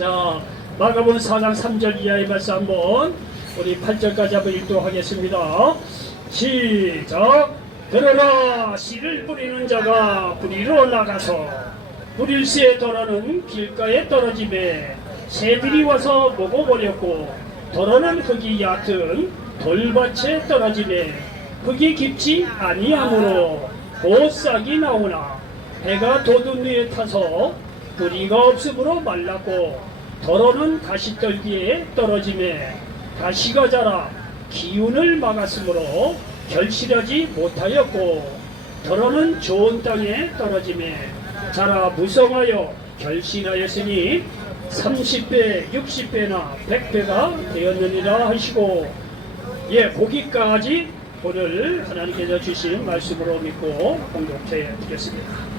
자, 마가복음 4장 3절 이하의 말씀 한번 우리 8절까지 한번 읽도록 하겠습니다. 시작. 그러나 씨를 뿌리는 자가 뿌리러 나가서 뿌릴새에 더러는 길가에 떨어지매 새들이 와서 먹어버렸고, 더러는 흙이 얕은 돌밭에 떨어지매 흙이 깊지 아니하므로 곧 싹이 나오나 해가 돋은 위에 타서 뿌리가 없으므로 말랐고, 더러는 가시떨기에 떨어지매 가시가 자라 기운을 막았으므로 결실하지 못하였고, 더러는 좋은 땅에 떨어지매 자라 무성하여 결실하였으니 30배, 60배나 100배가 되었느니라 하시고, 거기까지 오늘 하나님께서 주신 말씀으로 믿고 공독해 드리겠습니다.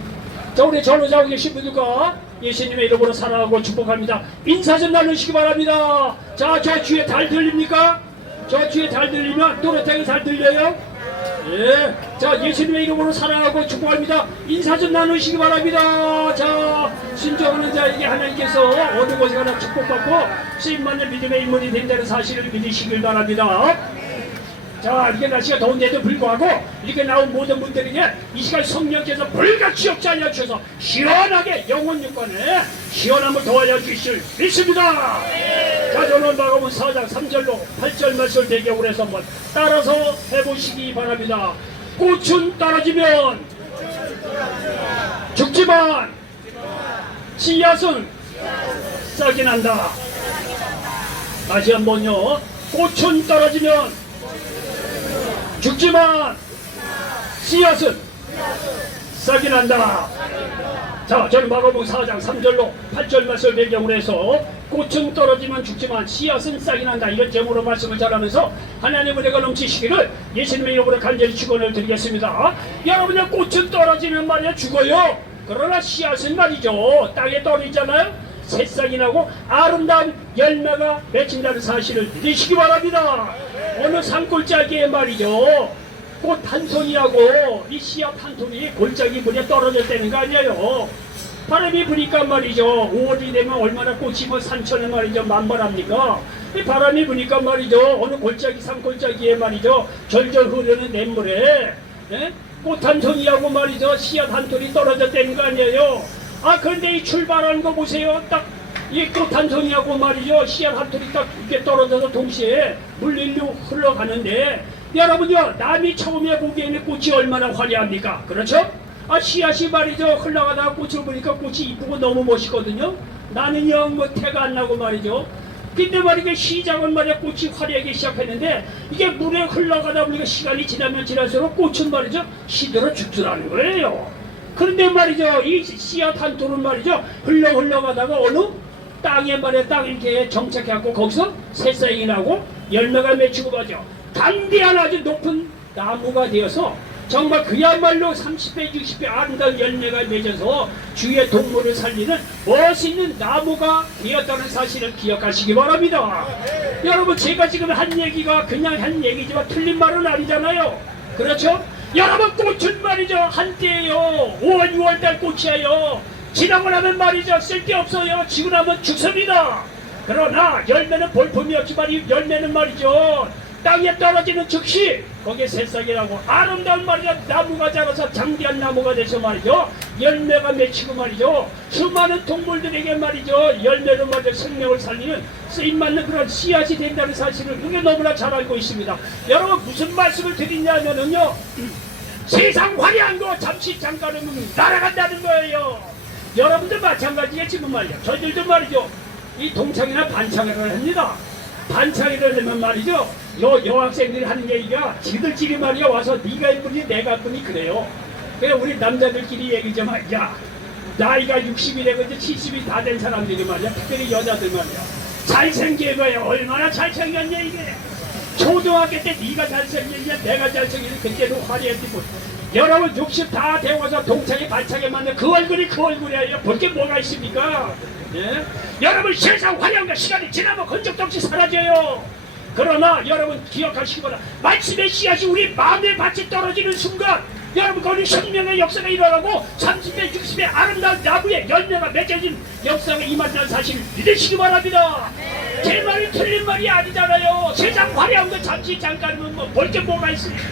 자, 우리 전후자고 계신 분들과 예수님의 이름으로 사랑하고 축복합니다. 인사 좀 나누시기 바랍니다. 자, 저 뒤에 잘 들립니까? 저 뒤에 잘 들리면 또렷하게 잘 들려요? 예. 자, 예수님의 이름으로 사랑하고 축복합니다. 인사 좀 나누시기 바랍니다. 자, 순종하는 자에게 하나님께서 어느 곳에 가나 축복받고 쓰임받는 믿음의 인물이 된다는 사실을 믿으시길 바랍니다. 자, 이렇게 날씨가 더운데도 불구하고 이렇게 나온 모든 분들에게 이 시간 성령께서 불같이 역사하여 주셔서 시원하게 영혼 육관에 시원함을 더하여 주실 믿습니다. 자, 저는 마가복음 4장 3절로 8절 말씀을 배경으로 해서 한번 따라서 해보시기 바랍니다. 꽃은 떨어지면 죽지만 씨앗은 싹이 난다. 다시 한번요. 꽃은 떨어지면 죽지만 씨앗은 싹이 난다. 자, 저는 마가복음 4장 3절로 8절 말씀을 배경으로 해서 꽃은 떨어지면 죽지만 씨앗은 싹이 난다, 이런 제목으로 말씀을 잘하면서 하나님의 은혜가 넘치시기를 예수님의 이름으로 간절히 축원을 드리겠습니다. 여러분의 꽃은 떨어지면 말이야 죽어요. 그러나 씨앗은 말이죠 땅에 떨어지잖아요. 새싹이 나고 아름다운 열매가 맺힌다는 사실을 믿으시기 바랍니다. 어느 산골짜기에 말이죠, 꽃 한 송이하고 이 씨앗 한 통이 골짜기 물에 떨어졌다는 거 아니에요. 바람이 부니까 말이죠, 5월이 되면 얼마나 꽃이 뭐 산천에 말이죠 만발합니까. 이 바람이 부니까 말이죠, 어느 골짜기 산골짜기에 말이죠 절절 흐르는 냇물에 꽃 한 송이하고 말이죠 씨앗 한 통이 떨어졌다는 거 아니에요. 아, 그런데 이 출발하는 거 보세요. 딱 이 꽃 한 송이하고 말이죠 씨앗 한 통이 딱 이렇게 떨어져서 동시에 물릴로 흘러가는데, 여러분요, 남이 처음에 보기에는 꽃이 얼마나 화려합니까? 그렇죠? 아, 씨앗이 말이죠 흘러가다가 꽃을 보니까 꽃이 이쁘고 너무 멋있거든요. 나는 영 뭐 태가 안 나고 말이죠. 근데 말이죠, 시작은 말이야 꽃이 화려하게 시작했는데 이게 물에 흘러가다 보니까 시간이 지나면 지날수록 꽃은 말이죠 시들어 죽더라는 거예요. 그런데 말이죠, 이 씨앗 한 통은 말이죠 흘러가다가 어느 땅에 말이야 땅 이렇게 정착해갖고 거기서 새싹이 나고 열매가 맺히고 말이죠 단대한 아주 높은 나무가 되어서 정말 그야말로 30배 60배 아름다운 열매가 맺어서 주위의 동물을 살리는 멋있는 나무가 되었다는 사실을 기억하시기 바랍니다. 여러분, 제가 지금 한 얘기가 그냥 한 얘기지만 틀린 말은 아니잖아요. 그렇죠? 여러분, 꽃은 말이죠 한때예요. 5월 6월달 꽃이에요. 지나고 나면 말이죠 쓸데없어요. 지고 나면 죽습니다. 그러나 열매는 볼품이 없지만 이 열매는 말이죠 땅에 떨어지는 즉시 거기에 새싹이라고 아름다운 말이죠 나무가 자라서 장대한 나무가 돼서 말이죠 열매가 맺히고 말이죠 수많은 동물들에게 말이죠 열매로 말이죠 생명을 살리는 쓰임맞는 그런 씨앗이 된다는 사실을 우리가 너무나 잘 알고 있습니다. 여러분, 무슨 말씀을 드리냐면요, 세상 화려한 거 잠시 잠깐은 날아간다는 거예요. 여러분들 마찬가지겠지만 말이야, 저희들도 말이죠 이 동창이나 반창회를 합니다. 반창회를 하면 말이죠 여학생들이 하는 얘기가 지들끼리 말이야 와서 네가 예쁘니 내가 예쁘니 그래요. 그래 우리 남자들끼리 얘기지만, 야, 나이가 60이 되고 이제 70이 다 된 사람들이 말이야, 특별히 여자들 말이야 잘생긴 거야. 얼마나 잘생겼냐 이게. 초등학교 때 네가 잘생겼냐 내가 잘생겼냐 그때도 화려했고, 여러분 60 다 되어서 동창회 반창회 만든 그 얼굴이 그 얼굴이에요. 볼 게 뭐가 있습니까? 예? 여러분, 세상 화려한 시간이 지나면 흔적도 없이 사라져요. 그러나 여러분 기억하시기 바랍니다. 말씀의 씨앗이 우리 마음의 밭에 떨어지는 순간 여러분 거기 생명의 역사가 일어나고 30배 60배 아름다운 나무에 열매가 맺혀진 역사가 임한다는 사실을 믿으시기 바랍니다. 제 말이 틀린 말이 아니잖아요. 세상 화려한 거 잠시 잠깐은 뭐 볼 게 뭐가 있습니까?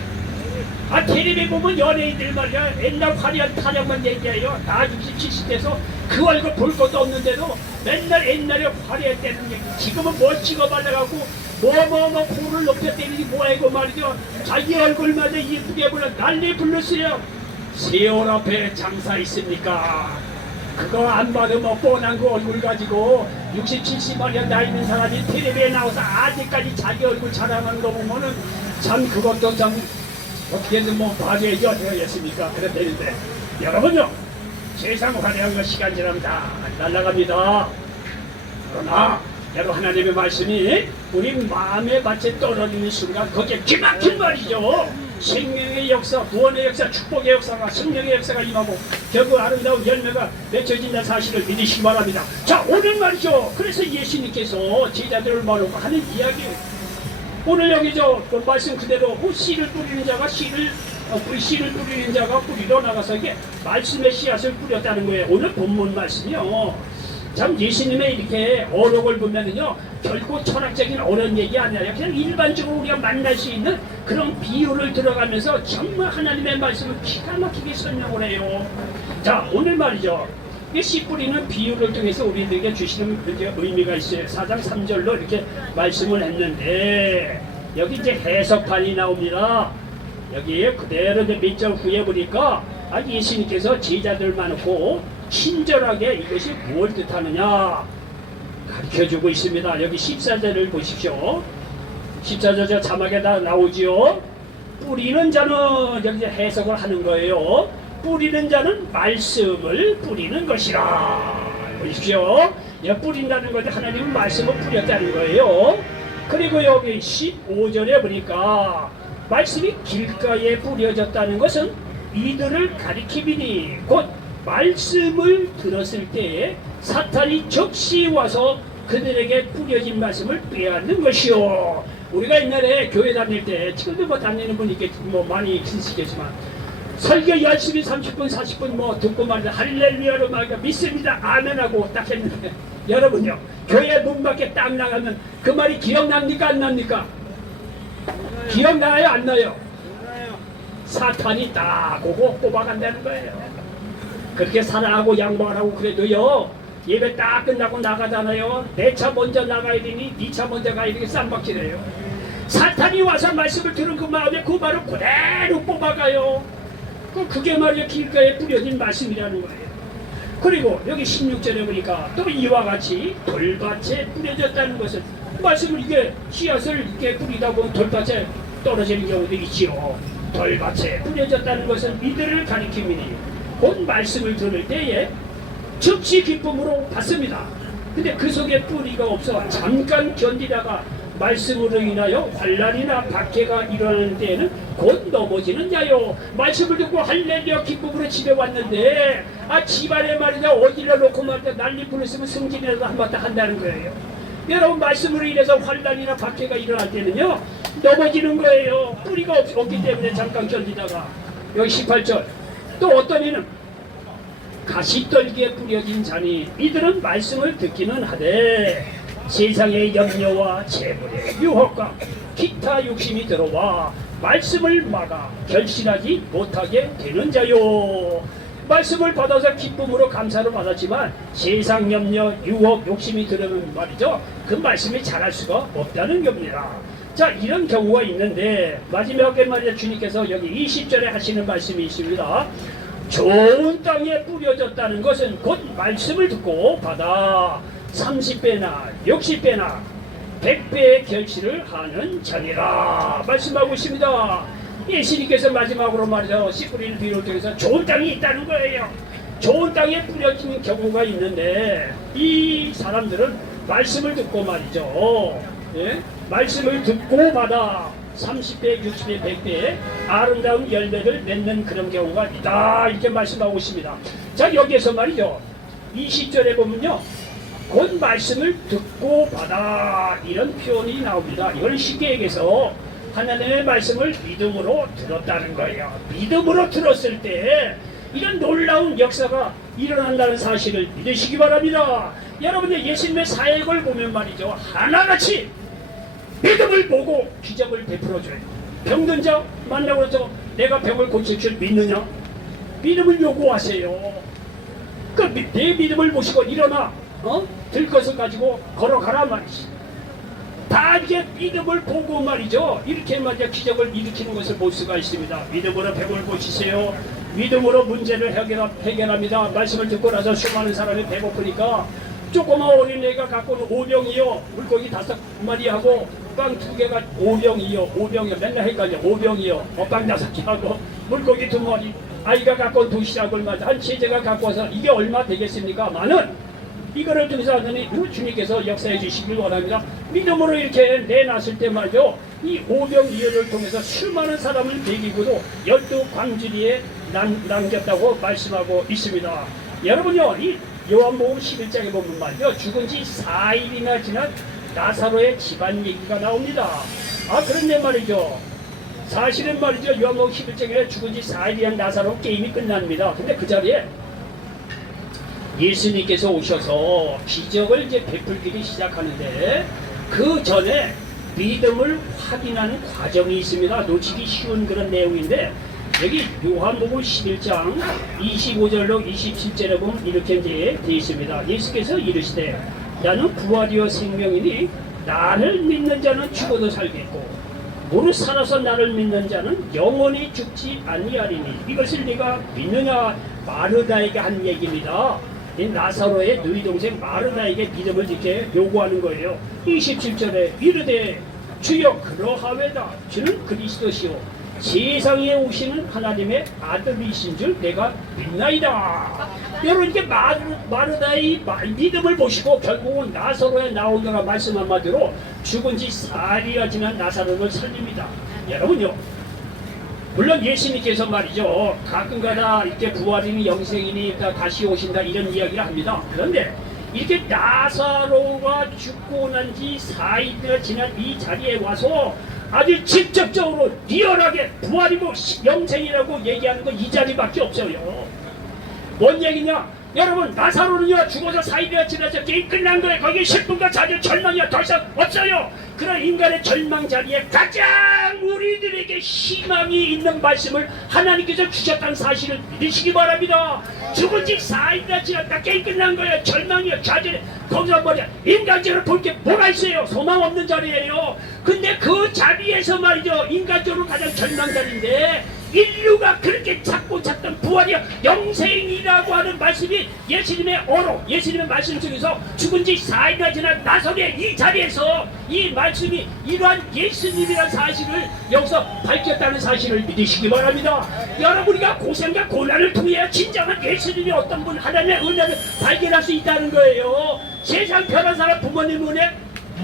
아, 텔레비에 보면 연예인들 말이야 옛날 화려한 타령만 얘기해요. 다 60, 70대에서 그 얼굴 볼 것도 없는데도 맨날 옛날에 화려했다는 얘기. 지금은 뭘 찍어발라갖고 코를 높였다니 뭐이고 말이죠. 자기 얼굴마다 예쁘게 불러 난리 불렀어요. 세월 앞에 장사 있습니까? 그거 안 받으면 뻔한 그 얼굴 가지고 60, 70년 나이 있는 사람이 텔레비에 나와서 아직까지 자기 얼굴 자랑하는 거 보면은 참 그것도 참 어떻게든 뭐 봐줘야죠. 되겠습니까? 그런데 여러분요, 세상 화려한 거 시간 지나면 다 날아갑니다. 그러나 여러분 하나님의 말씀이 우리 마음의 밭에 떨어지는 순간 거기에 기막힌 말이죠. 생명의 역사, 구원의 역사, 축복의 역사가, 생명의 역사가 임하고 결국 아름다운 열매가 맺혀진다는 사실을 믿으시기 바랍니다. 자, 오늘 말이죠. 그래서 예수님께서 제자들을 모으고 하는 이야기예요. 오늘 여기 그 말씀 그대로 씨를 뿌리는 자가 씨를 뿌리는 자가 뿌리러 나가서 이게 말씀의 씨앗을 뿌렸다는 거예요. 오늘 본문 말씀이요. 참 예수님의 이렇게 어록을 보면은요 결코 철학적인 어려운 얘기 아니라 그냥 일반적으로 우리가 만날 수 있는 그런 비유를 들어가면서 정말 하나님의 말씀을 기가 막히게 설명을 해요. 자, 오늘 말이죠. 이 씨 뿌리는 비유를 통해서 우리들에게 주시는 의미가 있어요. 4장 3절로 이렇게 말씀을 했는데 여기 이제 해석판이 나옵니다. 여기에 그대로 몇 절 후에 보니까 예수님께서 제자들만 놓고 친절하게 이것이 무엇을 뜻하느냐 가르쳐주고 있습니다. 여기 14절을 보십시오. 14절 자막에 다 나오지요. 뿌리는 자는 여기 해석을 하는 거예요. 뿌리는 자는 말씀을 뿌리는 것이라. 보십시오. 뿌린다는 것은 하나님은 말씀을 뿌렸다는 거예요. 그리고 여기 15절에 보니까 말씀이 길가에 뿌려졌다는 것은 이들을 가리킴이니 곧 말씀을 들었을 때에 사탄이 적시 와서 그들에게 뿌려진 말씀을 빼앗는 것이요. 우리가 옛날에 교회 다닐 때 지금도 뭐 다니는 분이 많이 있으시겠지만 설교 열심히 30분 40분 뭐 듣고 말이야 할렐루야로 막 믿습니다 아멘하고 딱 했는데 여러분요 교회 문 밖에 딱 나가면 그 말이 기억납니까 안 납니까? 기억나요 안 나요? 사탄이 딱 그거 뽑아간다는 거예요. 그렇게 사랑하고 양보하라고 그래도요 예배 딱 끝나고 나가잖아요. 내 차 먼저 나가야 되니 네 차 먼저 가야 되니 쌈박질해요. 사탄이 와서 말씀을 들은 그 마음에 그 말을 그대로 뽑아가요. 그게 말이야 길가에 뿌려진 말씀이라는 거예요. 그리고 여기 16절에 보니까 또 이와 같이 돌밭에 뿌려졌다는 것은 말씀을 이게 씨앗을 이렇게 뿌리다 보면 돌밭에 떨어지는 경우도 있지요. 돌밭에 뿌려졌다는 것은 이들을 가리킴이니 곧 말씀을 들을 때에 즉시 기쁨으로 받습니다. 근데 그 속에 뿌리가 없어 잠깐 견디다가 말씀으로 인하여 환난이나 박해가 일어나는 때에는 곧 넘어지는 자요. 말씀을 듣고 할렐루야 기쁨으로 집에 왔는데 집안에 말이냐 어디를 놓고 말이냐 난리 부르으면 승진이라도 한번 딱 한다는 거예요. 여러분 말씀으로 인해서 환난이나 박해가 일어날 때는요 넘어지는 거예요. 뿌리가 없기 때문에 잠깐 견디다가. 여기 18절 또 어떤 이는 가시떨기에 뿌려진 자니 이들은 말씀을 듣기는 하되 세상의 염려와 재물의 유혹과 기타 욕심이 들어와 말씀을 막아 결실하지 못하게 되는 자요. 말씀을 받아서 기쁨으로 감사를 받았지만 세상 염려, 유혹, 욕심이 들으면 말이죠 그 말씀이 자랄 수가 없다는 겁니다. 자, 이런 경우가 있는데 마지막에 말이죠 주님께서 여기 20절에 하시는 말씀이 있습니다. 좋은 땅에 뿌려졌다는 것은 곧 말씀을 듣고 받아 30배나 60배나 100배의 결실을 하는 자니라 말씀하고 있습니다. 예수님께서 마지막으로 말이죠 씨 뿌리는 비유를 통해서 좋은 땅이 있다는 거예요. 좋은 땅에 뿌려지는 경우가 있는데 이 사람들은 말씀을 듣고 말이죠 말씀을 듣고 받아 30배, 60배, 100배의 아름다운 열매를 맺는 그런 경우가 있다 이렇게 말씀하고 있습니다. 자, 여기에서 말이죠 20절에 보면요 곧 말씀을 듣고 받아 이런 표현이 나옵니다. 이걸 쉽게 얘기해서 하나님의 말씀을 믿음으로 들었다는 거예요. 믿음으로 들었을 때 이런 놀라운 역사가 일어난다는 사실을 믿으시기 바랍니다. 여러분의 예수님의 사역을 보면 말이죠, 하나같이 믿음을 보고 기적을 베풀어줘요. 병든 자 만나고 나서 내가 병을 고칠 줄 믿느냐? 믿음을 요구하세요. 내 믿음을 보시고 일어나 들 것을 가지고 걸어가라 말이지. 다 이게 믿음을 보고 말이죠, 이렇게 말이야 기적을 일으키는 것을 볼 수가 있습니다. 믿음으로 병을 고치세요. 믿음으로 문제를 해결합니다. 말씀을 듣고 나서 수많은 사람이 배고프니까 조그만 어린애가 갖고 온 오병이요, 물고기 5마리하고 빵 2개가 오병이요 맨날 헷갈려. 오병이요 빵 5개하고 물고기 2마리, 아이가 갖고 온 도시락을 맞아 한 세제가 갖고 와서 이게 얼마 되겠습니까? 많은 이거를 통해서 하더니 주님께서 역사해 주시길 원합니다. 믿음으로 이렇게 내놨을 때 말이죠, 이 오병이어를 통해서 수많은 사람을 먹이고도 12광주리에 남겼다고 말씀하고 있습니다. 여러분요, 이 요한복음 11장에 보면 말이죠, 죽은 지 4일이나 지난 나사로의 집안 얘기가 나옵니다. 그런데 말이죠, 사실은 말이죠, 요한복음 11장에 죽은 지 4일이란 나사로 게임이 끝납니다. 근데 그 자리에 예수님께서 오셔서 기적을 이제 베풀기 시작하는데, 그 전에 믿음을 확인하는 과정이 있습니다. 놓치기 쉬운 그런 내용인데, 여기 요한복음 11장 25절로 27절에 보면 이렇게 이제 되어 있습니다. 예수께서 이르시되 나는 부활이요 생명이니 나를 믿는 자는 죽어도 살겠고 무릇 살아서 나를 믿는 자는 영원히 죽지 아니하리니 이것을 네가 믿느냐? 마르다에게 한 얘기입니다. 이 나사로의 너희 동생 마르다에게 믿음을 이렇게 요구하는 거예요. 27절에 이르되 주여 그러하외다. 주는 그리스도시요 세상에 오시는 하나님의 아들이신 줄 내가 믿나이다. 여러분, 이게 마르다의 믿음을 보시고 결국은 나사로에 나오느라 말씀 한마디로 죽은 지 4일이나 지난 나사로를 살립니다. 여러분요, 물론 예수님께서 말이죠, 가끔가다 이렇게 부활이니 영생이니 다시 오신다 이런 이야기를 합니다. 그런데 이렇게 나사로가 죽고 난 지 4일이나 지난 이 자리에 와서 아주 직접적으로 리얼하게 부활이고 영생이라고 얘기하는 거 이 자리밖에 없어요. 뭔 얘기냐? 여러분, 나사로는요 죽어서 4일이나 지나서 게임 끝난 거예요. 거기 10분간 자들 절망이야 더 이상 없어요. 그런 인간의 절망 자리에 가장 우리들에게 희망이 있는 말씀을 하나님께서 주셨다는 사실을 믿으시기 바랍니다. 죽은 지 4일이나 지났다 게임 끝난 거예요. 절망이야 좌절해. 거기서 뭐냐, 인간적으로 볼 게 뭐가 있어요? 소망 없는 자리예요. 근데 그 자리에서 말이죠, 인간적으로 가장 절망 자리인데 인류가 그렇게 찾던 부활이야 영생이라고 하는 말씀이 예수님의 언어, 예수님의 말씀 속에서 죽은 지 4일이나 지난 나사로의 이 자리에서 이 말씀이 이러한 예수님이라는 사실을 여기서 밝혔다는 사실을 믿으시기 바랍니다. 여러분이가 고생과 고난을 통해 진정한 예수님이 어떤 분 하나님의 은혜를 발견할 수 있다는 거예요. 세상 편한 사람 부모님 은혜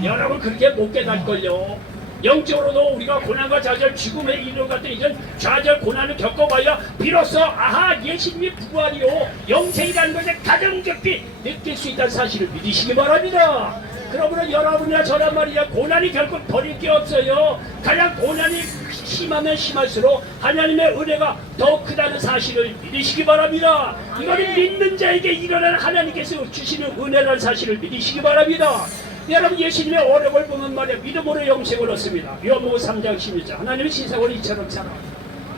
여러분 그렇게 못 깨달을걸요. 영적으로도 우리가 고난과 좌절, 죽음에 이르는 같은 이런 좌절, 고난을 겪어봐야 비로소 아하 예수님이 부활이요 영생이라는 것을 가장 깊이 느낄 수 있다는 사실을 믿으시기 바랍니다. 그러므로 여러분이나 저란 말이야 고난이 결코 버릴 게 없어요. 가장 고난이 심하면 심할수록 하나님의 은혜가 더 크다는 사실을 믿으시기 바랍니다. 이거는 믿는 자에게 일어나는 하나님께서 주시는 은혜라는 사실을 믿으시기 바랍니다. 여러분, 예수님의 어려움을 보면 말이야 믿음으로 영생을 얻습니다. 요한복음 3장 16절 하나님의 신상을 이처럼 살아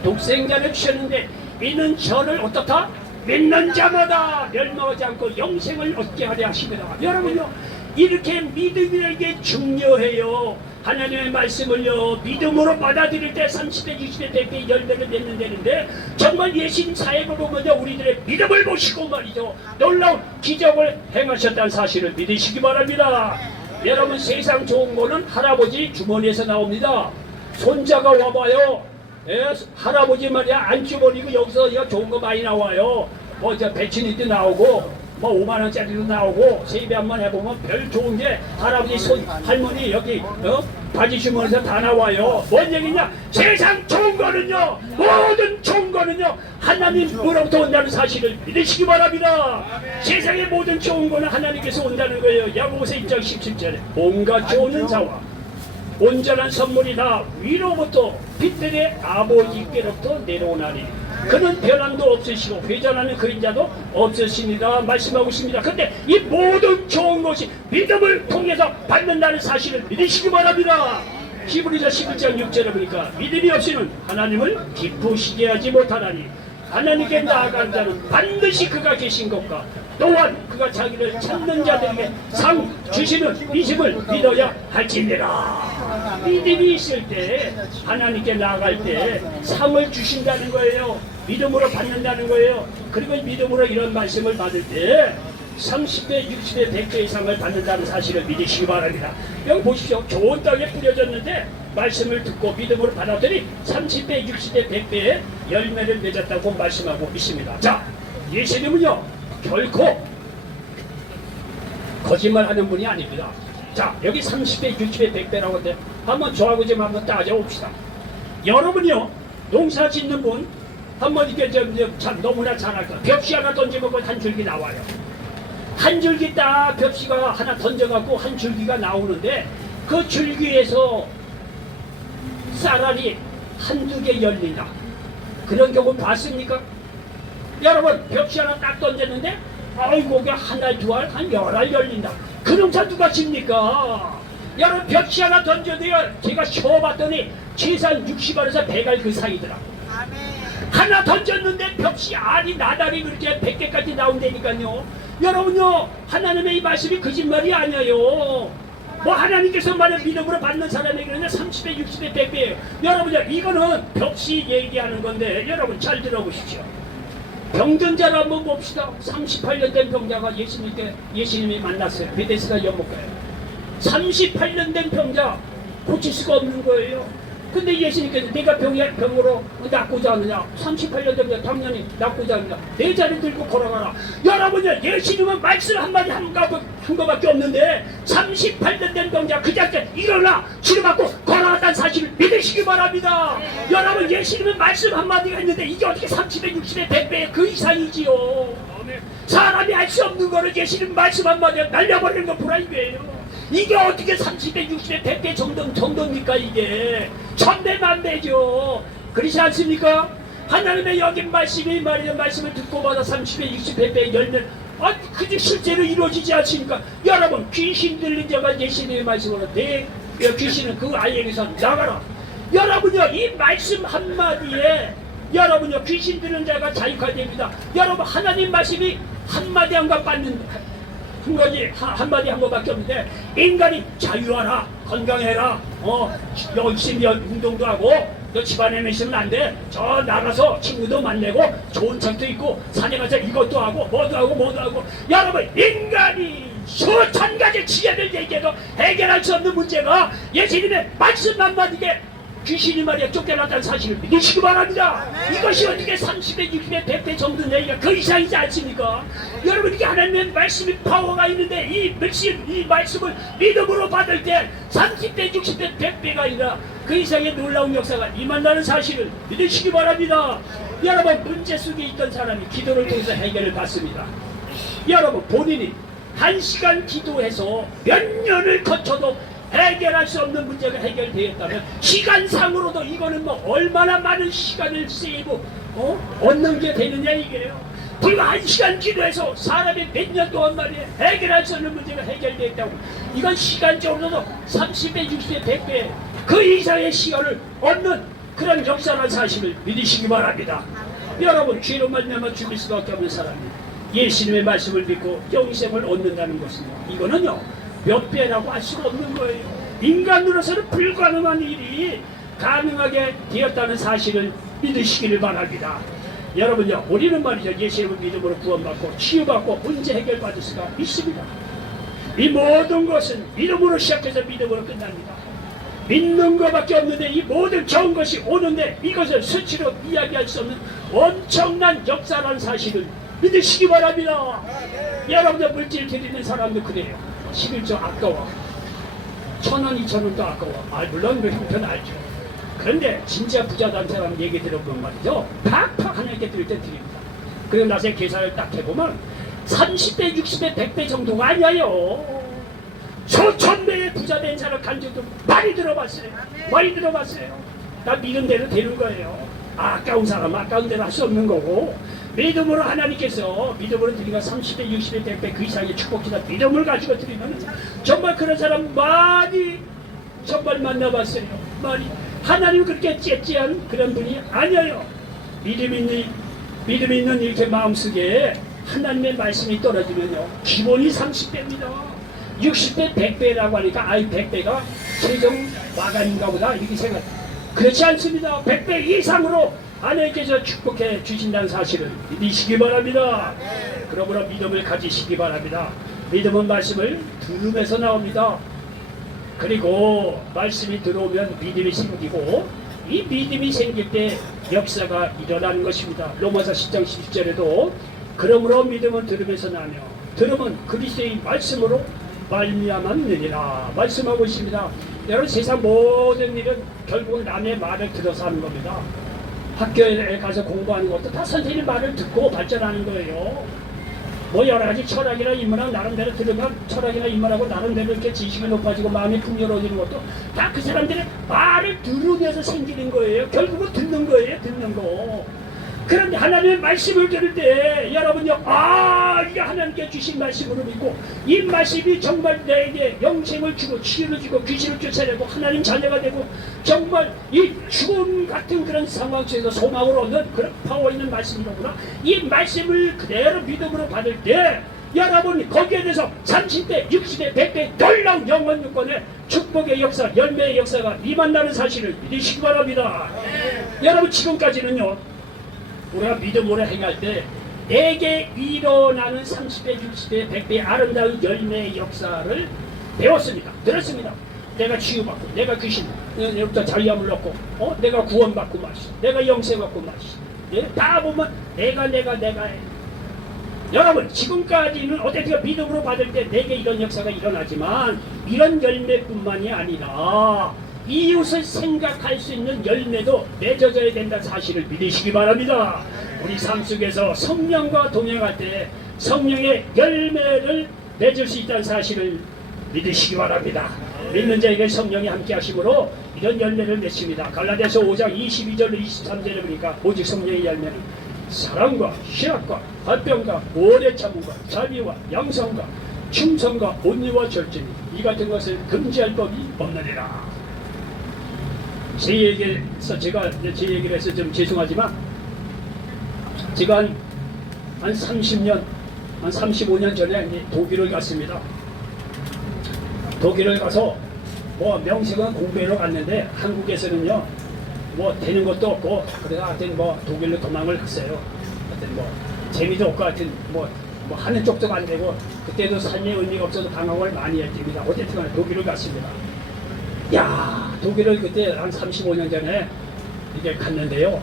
독생자를 주셨는데 이는 저를 어떻다? 믿는 자마다 멸망하지 않고 영생을 얻게 하려 하십니다. 여러분요, 이렇게 믿음이라는 게 중요해요. 하나님의 말씀을요 믿음으로 받아들일 때 30대 60대 대개 열매를 맺는 데는데 정말 예수님 사역을 보면요 우리들의 믿음을 보시고 말이죠 놀라운 기적을 행하셨다는 사실을 믿으시기 바랍니다. 여러분, 세상 좋은 거는 할아버지 주머니에서 나옵니다. 손자가 와봐요. 할아버지 말이야 안주머니고 여기서 좋은 거 많이 나와요. 뭐 저 배추잎도 나오고 뭐 5만원짜리도 나오고 세배 한번 해보면 별 좋은 게 할아버지 손 할머니 여기 바지 주머니에서 다 나와요. 뭔 얘기냐? 세상 좋은 거는요 모든 좋은 거는요 하나님으로부터 온다는 사실을 믿으시기 바랍니다. 세상의 모든 좋은 거는 하나님께서 온다는 거예요. 야고보서 1장 17절에 온갖 좋은 자와 온전한 선물이 다 위로부터 빛들의 아버지께로부터 내려오나니 그는 변함도 없으시고 회전하는 그림자도 없으시니라 말씀하고 있습니다. 그런데 이 모든 좋은 것이 믿음을 통해서 받는다는 사실을 믿으시기 바랍니다. 히브리서 11장 6절에 보니까 믿음이 없이는 하나님을 기쁘시게 하지 못하나니 하나님께 나아가는 자는 반드시 그가 계신 것과 또한 그가 자기를 찾는 자들에게 상 주시는 믿음을 믿어야 할지니라. 믿음이 있을 때 하나님께 나아갈 때 상을 주신다는 거예요. 믿음으로 받는다는 거예요. 그리고 믿음으로 이런 말씀을 받을 때 30배, 60배, 100배 이상을 받는다는 사실을 믿으시기 바랍니다. 여기 보십시오. 좋은 땅에 뿌려졌는데 말씀을 듣고 믿음으로 받았더니 30배, 60배, 100배의 열매를 맺었다고 말씀하고 있습니다. 자, 예수님은요 결코 거짓말하는 분이 아닙니다. 자, 여기 30배, 60배, 100배라고 하는데 한번 저하고 좀 한번 따져봅시다. 여러분이요 농사 짓는 분 한번 이렇게 참 너무나 잘 알 거야. 벽시 하나 던지면 한 줄기 나와요. 한 줄기 딱 벽시가 하나 던져갖고 한 줄기가 나오는데 그 줄기에서 쌀알이 한두 개 열린다. 그런 경우 봤습니까? 여러분 벽시 하나 딱 던졌는데 아이고 그게 한 알, 두 알, 한 10알 열린다. 그럼 자 누가 칩니까? 여러분 벽시 하나 던져도요 제가 쉬어봤더니 최소한 60알에서 100알 그 사이더라. 하나 던졌는데 벽시 알이 나달이 그렇게 100개까지 나온다니까요. 여러분요 하나님의 이 말씀이 거짓말이 아니에요. 뭐 하나님께서 말을 믿음으로 받는 사람에게는 30배, 60배, 100배예요. 여러분요 이거는 벽시 얘기하는 건데 여러분 잘 들어보십시오. 병든자를 한번 봅시다. 38년 된 병자가 예수님이 만났어요. 베데스다 연못가에 38년 된 병자 고칠 수가 없는 거예요. 근데 예수님께서 내가 병으로 낫고자 하느냐? 38년 된 당연히 낫고자 하느냐? 내 자리 들고 걸어가라. 여러분요 예수님은 말씀 한마디 한 거밖에 없는데 38년 된 병자 그 자체 일어나 치료받고 걸어갔다는 사실을 믿으시기 바랍니다. 여러분 예수님은 말씀 한마디가 있는데 이게 어떻게 30배, 60배, 100배 그 이상이지요. 사람이 알 수 없는 거를 예수님 말씀 한마디가 날려버리는 거 보라 이거예요. 이게 어떻게 30배, 60배, 100배 정도입니까 이게? 천배 만배죠. 그렇지 않습니까? 하나님의 여긴 말씀이 말이야 말씀을 듣고 받아 30배, 60배, 100배 열면 그게 실제로 이루어지지 않습니까? 여러분 귀신 들린 자가 예수님의 말씀으로 내 귀신은 그 아이에게서 나가라. 여러분요 이 말씀 한마디에 여러분요 귀신 들린 자가 자유화됩니다. 여러분 하나님 말씀이 한마디 한가 받는 한마디 한 거밖에 없는데 인간이 자유하라 건강해라 열심히 운동도 하고 너 집안에만 있으면 안 돼. 저 나가서 친구도 만나고 좋은 책도 있고 산에 가서 이것도 하고 뭐도 하고 여러분 인간이 수천 가지 지혜를 얘기해도 해결할 수 없는 문제가 예수님의 말씀 한마디에 귀신이 말이야 쫓겨났다는 사실을 믿으시기 바랍니다. 이것이 어떻게 30배, 60배, 100배 정도 얘기가 그 이상이지 않습니까? 여러분 이게 하나님의 말씀이 파워가 있는데 이 말씀을 믿음으로 받을 때 30배, 60배, 100배가 아니라 그 이상의 놀라운 역사가 임한다는 사실을 믿으시기 바랍니다. 여러분 문제 속에 있던 사람이 기도를 통해서 해결을 받습니다. 여러분 본인이 1시간 기도해서 몇 년을 거쳐도 해결할 수 없는 문제가 해결되었다면 시간상으로도 이거는 뭐 얼마나 많은 시간을 세이브 얻는 게 되느냐 이게요. 불과 1시간 기도해서 사람이 몇 년 동안 말이에요 해결할 수 없는 문제가 해결되었다고. 이건 시간적으로도 30배, 60배, 100배 그 이상의 시간을 얻는 그런 역사라는 사실을 믿으시기 바랍니다. 여러분 죄로 말미암아 죽을 수밖에 없는 사람이 예수님의 말씀을 믿고 영생을 얻는다는 것입니다. 이거는요 몇 배라고 할 수가 없는 거예요. 인간으로서는 불가능한 일이 가능하게 되었다는 사실을 믿으시기를 바랍니다. 여러분요 우리는 말이죠 예수님을 믿음으로 구원받고 치유받고 문제 해결받을 수가 있습니다. 이 모든 것은 믿음으로 시작해서 믿음으로 끝납니다. 믿는 것밖에 없는데 이 모든 좋은 것이 오는데 이것을 수치로 이야기할 수 없는 엄청난 역사라는 사실을 믿으시기 바랍니다. 여러분들 물질 드리는 사람도 그래요. 11조 아까워. 1,000원, 2,000원도 아까워. 물론 그 형편 알죠. 그런데 진짜 부자다는 사람 얘기 들어보면 말이죠. 팍팍 하나님께 드릴 때 드립니다. 그리고 나서 계산을 딱 해보면 30배, 60배, 100배 정도가 아니에요. 수천 배, 세계에 부자 된 사람 간증도 많이 들어봤어요. 많이 들어봤어요. 다 믿은 대로 되는 거예요. 아까운 사람 아까운 대로 할 수 없는 거고, 믿음으로 하나님께서 믿음으로 드리가 30배, 60배, 100배 그 이상의 축복이다. 믿음을 가지고 드리면 정말 그런 사람 많이 정말 만나봤어요. 많이. 하나님 그렇게 째째한 그런 분이 아니에요. 믿음 있는 이렇게 마음속에 하나님의 말씀이 떨어지면요, 기본이 30배입니다. 60배, 100배라고 하니까 100배가 최종 마감인가 보다 이렇게 생각. 그렇지 않습니다. 100배 이상으로 하나님께서 축복해 주신다는 사실을 믿으시기 바랍니다. 그러므로 믿음을 가지시기 바랍니다. 믿음은 말씀을 들으면서 나옵니다. 그리고 말씀이 들어오면 믿음이 생기고, 이 믿음이 생길 때 역사가 일어나는 것입니다. 로마서 10장 11절에도 그러므로 믿음은 들으면서 나며 들음은 그리스도의 말씀으로 말미암았느니라 말씀하고 있습니다. 여러분, 세상 모든 일은 결국은 남의 말을 들어서 하는 겁니다. 학교에 가서 공부하는 것도 다 선생님 말을 듣고 발전하는 거예요. 뭐 여러 가지 철학이나 인문학 나름대로 들으면 철학이나 인문학하고 나름대로 이렇게 지식이 높아지고 마음이 풍요로워지는 것도 다 그 사람들의 말을 들으면서 생기는 거예요. 결국은 듣는 거예요. 듣는 거. 그런데 하나님의 말씀을 들을 때 여러분요, 이게 하나님께 주신 말씀으로 믿고, 이 말씀이 정말 내게 영생을 주고 치유를 주고 귀신을 쫓아내고 하나님 자녀가 되고 정말 이 죽음 같은 그런 상황 속에서 소망을 얻는 그런 파워 있는 말씀이로구나. 이 말씀을 그대로 믿음으로 받을 때 여러분 거기에 대해서 30배, 60배, 100배 놀라운 영원 유권의 축복의 역사, 열매의 역사가 임한다는 사실을 믿으시기 바랍니다. 여러분, 지금까지는요, 우리가 믿음으로 행할 때 내게 일어나는 30배, 60배, 100배의 아름다운 열매의 역사를 배웠습니다. 들었습니다. 내가 치유받고, 내가 귀신으로부터 자유함을 얻고, 내가 구원받고 말이지, 내가 영생받고 말이지. 다 보면 내가 여러분, 지금까지는 어떻게 믿음으로 받을 때 내게 이런 역사가 일어나지만 이런 열매뿐만이 아니라 이웃을 생각할 수 있는 열매도 맺어져야 된다는 사실을 믿으시기 바랍니다. 우리 삶 속에서 성령과 동행할 때 성령의 열매를 맺을 수 있다는 사실을 믿으시기 바랍니다. 믿는 자에게 성령이 함께 하심으로 이런 열매를 맺습니다. 갈라디아서 5장 22절 23절에 보니까 오직 성령의 열매는 사랑과 희락과 화평과 오래 참음과 자비와 양성과 충성과 온유와 절제니 이 같은 것을 금지할 법이 없느니라. 제 얘기를 해서 좀 죄송하지만 제가 한 30년, 한 35년 전에 이제 독일을 갔습니다. 독일을 가서 뭐 명색은 공부하러 갔는데 한국에서는요 뭐 되는 것도 없고, 그래서 하여튼 뭐 독일로 도망을 갔어요. 하여튼 뭐 재미도 없고 하여튼 뭐 하는 쪽도 안 되고, 그때도 삶의 의미가 없어서 방황을 많이 했습니다. 어쨌든 간에 독일을 갔습니다. 야, 독일을 그때 한 35년 전에 이렇게 갔는데요.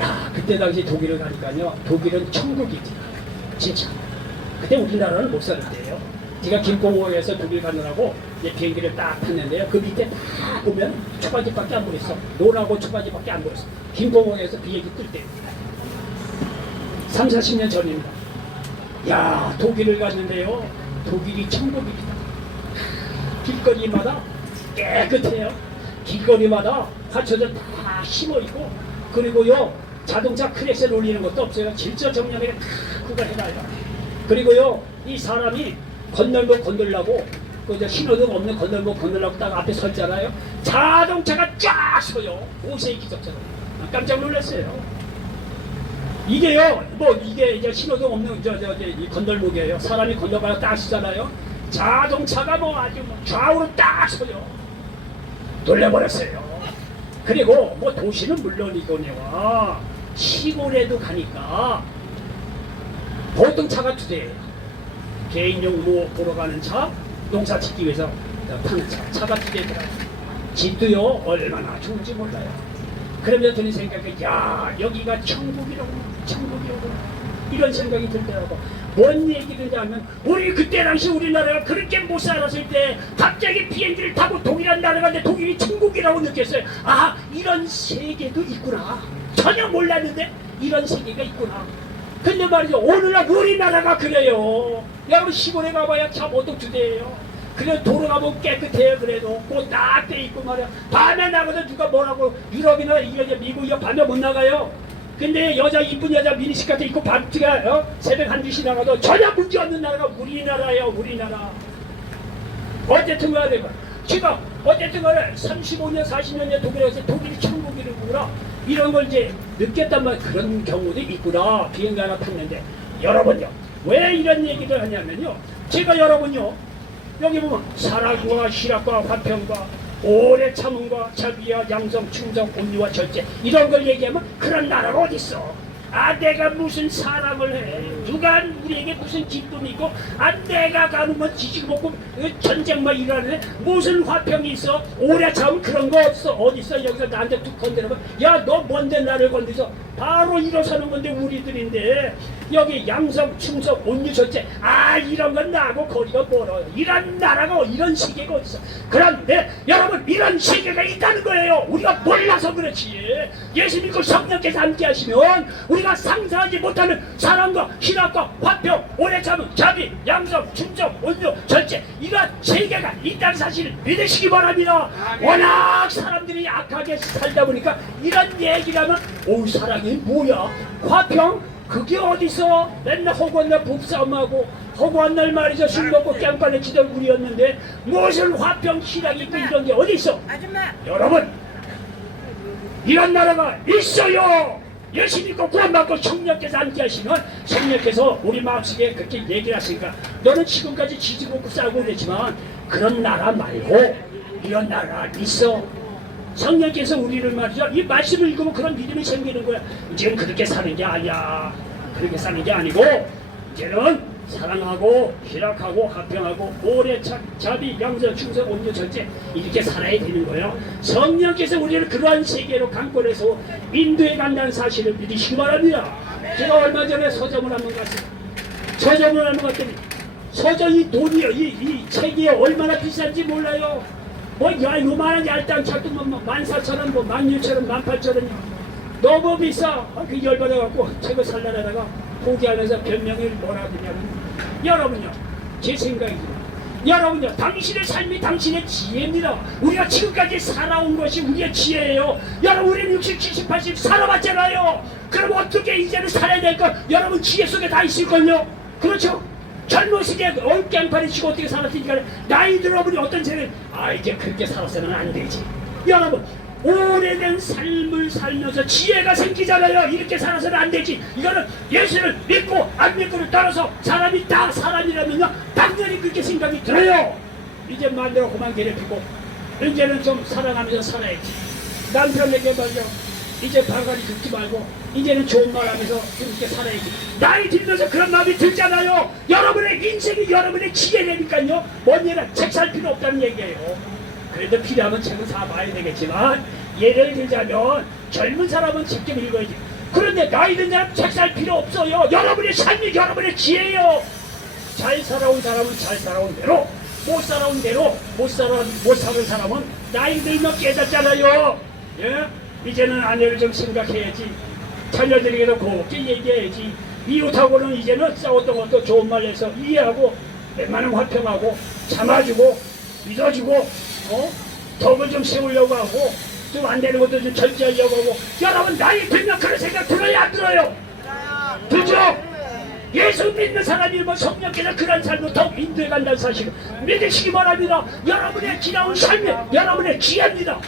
야, 그때 당시 독일을 가니까요, 독일은 천국이지. 진짜. 그때 우리나라는 못 살 때예요. 제가 김포공항에서 독일 가느라고 비행기를 딱 탔는데요. 그 밑에 다 보면 초가집밖에 안 보였어. 노라고 초가집밖에 안 보였어. 김포공항에서 비행기 뜰 때. 30-40년 전입니다. 야, 독일을 갔는데요. 독일이 천국입니다. 길거리마다 깨끗해요. 길거리마다 화초들 다 심어있고, 그리고요 자동차 크랙셀 올리는 것도 없어요. 진짜 정량에 다 구간해놔요. 그리고요 이 사람이 건널목 건들라고 신호등 없는 건널목 건들라고 딱 앞에 서 있잖아요. 자동차가 쫙 서요. 5세기 기적처럼. 깜짝 놀랐어요. 이게요 이게 이제 신호등 없는 이 건널목이에요. 사람이 건너가다 딱 서잖아요. 자동차가 아주 좌우로 딱 서요. 놀래버렸어요. 그리고 도시는 물론이거니와 시골에도 가니까 보통 차가 두 대예요. 개인용 보러 가는 차, 농사 짓기 위해서 파는 차가 두 대더라고요. 집도요 얼마나 좋은지 몰라요. 그러면서 드는 생각이, 야, 여기가 천국이라고 이런 생각이 들더라고. 뭔 얘기를 하면, 우리 그때 당시 우리나라가 그렇게 못 살았을 때 갑자기 비행기를 타고 독일이라는 나라가 갔는데 독일이 천국이라고 느꼈어요. 아, 이런 세계도 있구나. 전혀 몰랐는데 이런 세계가 있구나. 근데 말이죠, 오늘날 우리나라가 그래요. 여러분, 시골에 가봐야 차 보통 두 대예요. 그래 도로가 뭐 깨끗해요. 그래도 꽃 딱 돼 있고 말이야. 밤에 나가서 누가 뭐라고 유럽이나 이게 미국 이거 밤에 못 나가요. 근데 여자 이쁜 여자 미니스커트 같은 입고 밤트가 새벽 1~2시 나가도 전혀 문제 없는 나라가 우리나라예요. 우리나라. 어쨌든 간에 지금 어쨌든 간에 35년 40년에 독일에서 독일이 천국이구나 이런 걸 이제 느꼈단 말 그런 경우도 있구나. 비행기 하나 탔는데 여러분요 왜 이런 얘기를 하냐면요 제가 여러분요 여기 보면 사랑과 희락과 화평과 오래 참음과 자비와 양성 충성 온유와 절제 이런 걸 얘기하면 그런 나라가 어딨어. 아 내가 무슨 사랑을 해 누가 우리에게 무슨 기쁨이 있고 아 내가 가는 건 지지고 먹고 전쟁만 일하는데 무슨 화평이 있어. 오래 참음 그런 거 없어. 어딨어. 여기서 나한테 툭 건드리면 야 너 뭔데 나를 건드려. 바로 일어서는 건데 우리들인데 여기 양성 충성 온유 절제 아 이런 건 나하고 거리가 멀어요. 이런 나라가 이런 시계가 어딨어. 그런데 여러분 이런 시계가 있다는 거예요. 우리가 몰라서 그렇지. 예수 믿고 성령께서 함께 하시면 우리가 상상하지 못하는 사랑과 희락과 화평 오래 참음 자비 양성 충성 온유 절제 이런 세계가 있다는 사실을 믿으시기 바랍니다. 워낙 사람들이 악하게 살다 보니까 이런 얘기를 하면 오 사랑이 뭐야 화평 그게 어디서 맨날 허구한 날 부부싸움하고 허구한 날 말이죠 술 먹고 깽판에 치던 우리였는데 무슨 화평 희락이 있고 이런 게 어디있어. 여러분 이런 나라가 있어요. 예수 믿고 구원받고 성령께서 함께 하시면 성령께서 우리 마음속에 그렇게 얘기를 하시니까 너는 지금까지 지지고 먹고 싸우고 그랬지만 그런 나라 말고 이런 나라 있어. 성령께서 우리를 말이죠 이 말씀을 읽으면 그런 믿음이 생기는 거야. 이제는 그렇게 사는 게 아니야. 그렇게 사는 게 아니고 이제는 사랑하고 희락하고 화평하고 오래 자비 양성 충성 온유 절제 이렇게 살아야 되는 거예요. 성령께서 우리를 그러한 세계로 강권해서 인도에 간다는 사실을 믿으시기 바랍니다. 제가 얼마 전에 서점을 한번 갔어요. 서점을 한번 갔더니 서점이 돈이요 이 책이 얼마나 비싼지 몰라요. 뭐 야 요만한 얇단 책도 뭐 14,000원 뭐 16,000원 18,000원이야. 너무 비싸. 그 열받아갖고 책을 살려다가 포기하면서 변명을 뭐라 하냐면 여러분요 제 생각이죠. 여러분요 당신의 삶이 당신의 지혜입니다. 우리가 지금까지 살아온 것이 우리의 지혜예요. 여러분 우리는 60, 70, 80 살아봤잖아요. 그럼 어떻게 이제는 살아야 될까. 여러분 지혜 속에 다 있을걸요. 그렇죠. 젊었을 때 깽판에 치고 어떻게 살았으니까 나이 들어보니 어떤 세는 아 이제 그렇게 살아서는 안 되지. 여러분 오래된 삶을 살면서 지혜가 생기잖아요. 이렇게 살아서는 안 되지. 이거는 예수를 믿고 안 믿고를 따라서 사람이 다 사람이라면요 당연히 그렇게 생각이 들어요. 이제 마음대로 그만 괴롭히고 이제는 좀 사랑하면서 살아야지. 남편에게 말이야 이제 발가리 긁지 말고 이제는 좋은 말 하면서 그렇게 살아야지. 나이 들면서 그런 마음이 들잖아요. 여러분의 인생이 여러분의 지혜라니까요. 뭔 얘기나 책 살 필요 없다는 얘기예요. 그래도 필요하면 책은 사봐야 되겠지만 예를 들자면 젊은 사람은 책 좀 읽어야지. 그런데 나이 든 사람 책 살 필요 없어요. 여러분의 삶이 여러분의 지혜예요. 잘 살아온 사람은 잘 살아온 대로 못 살아온 대로 못 사는 사람은 나이 들면 깨닫잖아요. 예? 이제는 아내를 좀 생각해야지. 자녀들에게도 곱게 얘기해야지. 이웃하고는 이제는 싸웠던 것도 좋은 말 해서 이해하고 웬만하면 화평하고 참아주고 믿어주고 덕을 좀 세우려고 하고 좀 안 되는 것도 좀 절제하려고 하고. 여러분 나이 들면 그런 생각 들어요 안 들어요? 들죠? 예수 믿는 사람이 뭐 성령께서 그런 삶으로 더 인도해 간다는 사실을 믿으시기 바랍니다. 여러분의 지나온 삶이 여러분의 지혜입니다.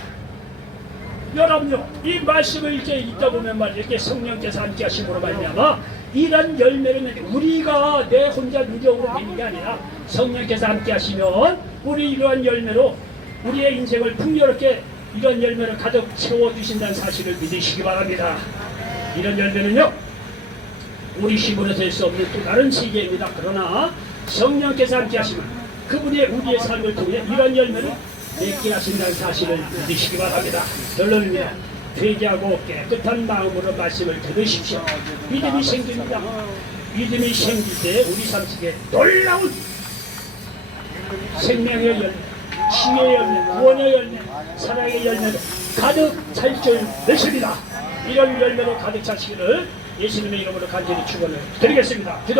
여러분요 이 말씀을 이렇게 읽다 보면 말이야 이렇게 성령께서 함께 하심으로 말미암아 이런 열매를 맺는 우리가 내 혼자 누력으로 되는 게 아니라 성령께서 함께 하시면 우리 이러한 열매로 우리의 인생을 풍요롭게 이런 열매를 가득 채워주신다는 사실을 믿으시기 바랍니다. 이런 열매는요 우리 힘으로 될 수 없는 또 다른 세계입니다. 그러나 성령께서 함께 하시면 그분의 우리의 삶을 통해 이런 열매를 맺게 하신다는 사실을 믿으시기 바랍니다. 결론입니다. 회개하고 깨끗한 마음으로 말씀을 들으십시오. 믿음이 생깁니다. 믿음이 생길 때 우리 삶 속에 놀라운 생명의 열매, 치유의 열매, 구원의 열매, 사랑의 열매로 가득 찰 줄 믿습니다. 이런 열매로 가득 차시기를 예수님의 이름으로 간절히 축원을 드리겠습니다. 기도합니다.